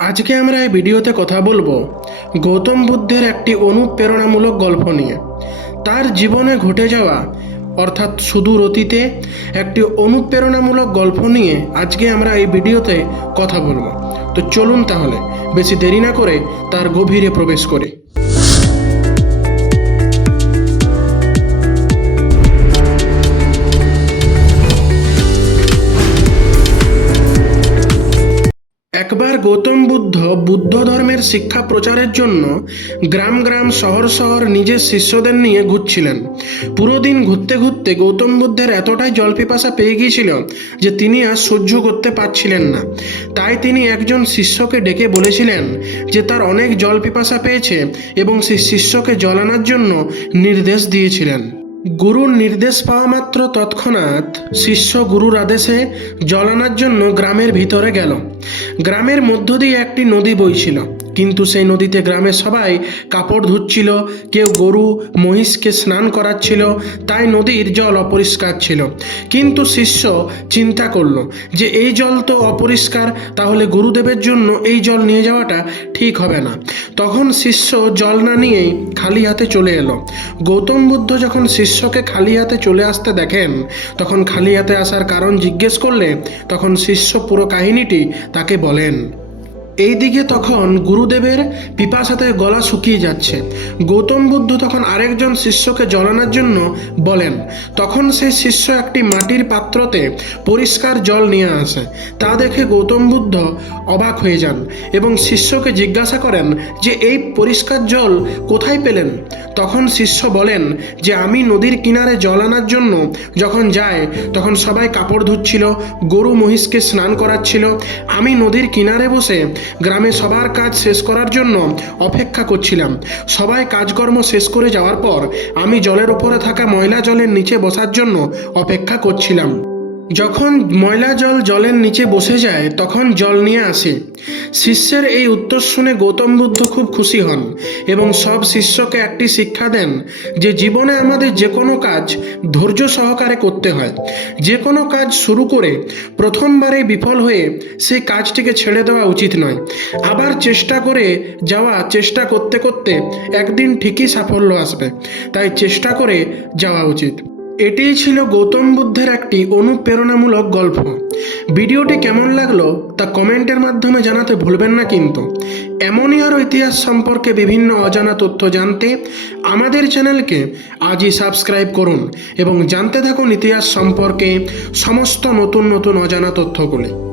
আজকে আমরা এই ভিডিওতে কথা বলব গৌতম বুদ্ধের একটি অনুপ্রেরণামূলক গল্প নিয়ে। তার জীবনে ঘটে যাওয়া, অর্থাৎ সুদূর অতীতে, একটি অনুপ্রেরণামূলক গল্প নিয়ে আজকে আমরা এই ভিডিওতে কথা বলব। তো চলুন তাহলে, বেশি দেরি না করে তার গভীরে প্রবেশ করি। একবার গৌতম বুদ্ধ বুদ্ধ ধর্মের শিক্ষা প্রচারের জন্য গ্রাম গ্রাম, শহর শহর নিজের শিষ্যদের নিয়ে ঘুরছিলেন। পুরো দিন ঘুরতে ঘুরতে গৌতম বুদ্ধের এতটাই জলপিপাসা পেয়ে গিয়েছিল যে তিনি আর সহ্য করতে পারছিলেন না। তাই তিনি একজন শিষ্যকে ডেকে বলেছিলেন যে তার অনেক জলপিপাসা পেয়েছে এবং সেই শিষ্যকে জল আনার জন্য নির্দেশ দিয়েছিলেন। গুরুর নির্দেশ পাওয়া মাত্র তৎক্ষণাৎ শিষ্য গুরুর আদেশে জল জন্য গ্রামের ভিতরে গেল। গ্রামের মধ্য দিয়ে একটি নদী বইছিল। কিন্তু সেই নদীতে গ্রামের সবাই কাপড় ধুচ্ছিল, কেউ গরু, মহিষকে স্নান করাচ্ছিল, তাই নদীর জল অপরিষ্কার ছিল। কিন্তু শিষ্য চিন্তা করল যে এই জল তো অপরিষ্কার, তাহলে গুরুদেবের জন্য এই জল নিয়ে যাওয়াটা ঠিক হবে না। তখন শিষ্য জল না নিয়েই খালি হাতে চলে এলো। গৌতম বুদ্ধ যখন শিষ্যকে খালি হাতে চলে আসতে দেখেন, তখন খালি হাতে আসার কারণ জিজ্ঞেস করলে তখন শিষ্য পুরো কাহিনীটি তাকে বলেন। এইদিকে তখন গুরুদেবের পিপাসাতে গলা শুকিয়ে যাচ্ছে। গৌতম বুদ্ধ তখন আরেকজন শিষ্যকে জলানোর জন্য বলেন, তখন সেই শিষ্য একটি মাটির পাত্রতে পরিষ্কার জল নিয়ে আসে। তা দেখে গৌতম বুদ্ধ অবাক হয়ে যান এবং শিষ্যকে জিজ্ঞাসা করেন যে, এই পরিষ্কার জল কোথায় পেলেন? তখন শিষ্য বলেন যে, আমি নদীর কিনারে জল আনার জন্য যখন যায় তখন সবাই কাপড় ধুচ্ছিল, গরু মহিষকে স্নান করাচ্ছিল। আমি নদীর কিনারে বসে গ্রামে সবার কাজ শেষ করার জন্য অপেক্ষা করছিলাম। সবাই কাজকর্ম শেষ করে যাওয়ার পর আমি জলের ওপরে থাকা ময়লা জলের নিচে বসার জন্য অপেক্ষা করছিলাম। যখন ময়লা জল জলের নিচে বসে যায়, তখন জল নিয়ে আসে। শিষ্যের এই উত্তর শুনে গৌতম বুদ্ধ খুব খুশি হন এবং সব শিষ্যকে একটি শিক্ষা দেন যে জীবনে আমাদের যে কোনো কাজ ধৈর্য সহকারে করতে হয়। যে কোনো কাজ শুরু করে প্রথমবারে বিফল হয়ে সেই কাজটিকে ছেড়ে দেওয়া উচিত নয়। আবার চেষ্টা করে যাওয়া, চেষ্টা করতে করতে একদিন ঠিকই সাফল্য আসবে। তাই চেষ্টা করে যাওয়া উচিত। এটিই ছিল গৌতম বুদ্ধের একটি অনুপ্রেরণামূলক গল্প। ভিডিওটি কেমন লাগল তা কমেন্টের মাধ্যমে জানাতে ভুলবেন না কিন্তু। এমনই আরও ইতিহাস সম্পর্কে বিভিন্ন অজানা তথ্য জানতে আমাদের চ্যানেলকে আজই সাবস্ক্রাইব করুন এবং জানতে থাকুন ইতিহাস সম্পর্কে সমস্ত নতুন নতুন অজানা তথ্যগুলি।